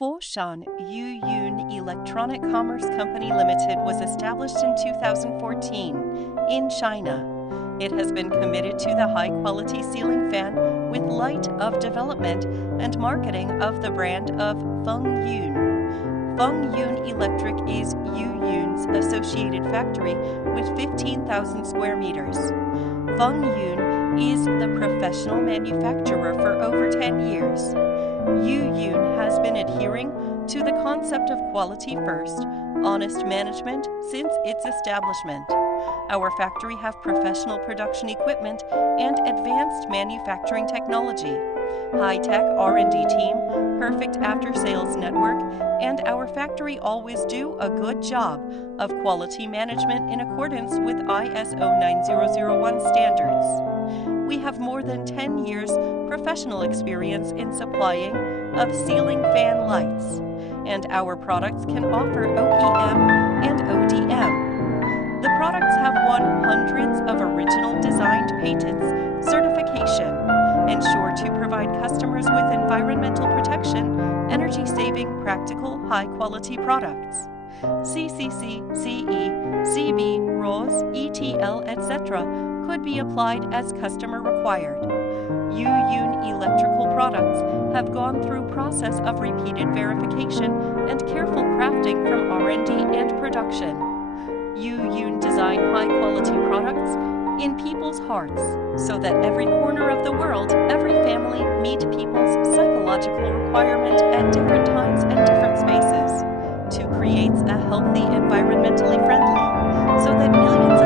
Foshan Yuyun Electronic Commerce Company Limited was established in 2014 in China. It has been committed to the high-quality ceiling fan with light of development and marketing of the brand of Fengyun. Fengyun Electric is Yuyun's associated factory with 15,000 square meters. Fengyun is the professional manufacturer for over 10 years. Yuyun has been adhering to the concept of quality first, honest management since its establishment. Our factory have professional production equipment and advanced manufacturing technology, high-tech R&D team, perfect after-sales network, and our factory always do a good job of quality management in accordance with ISO 9001 standards. We have more than 10 years professional experience in supplying of ceiling fan lights, and our products can offer OEM and ODM. The products have won hundreds of original designed patents, certification, ensure to provide customers with environmental protection, energy-saving, practical, high-quality products. CCC, CE, CB, ROS, ETL, etc. could be applied as customer required. Yuyun Electrical products have gone through process of repeated verification and careful crafting from R&D and production. Yuyun design high-quality products in people's hearts so that every corner of the world, every family meet people's psychological requirement at different times and different spaces to create a healthy, environmentally friendly, so that millions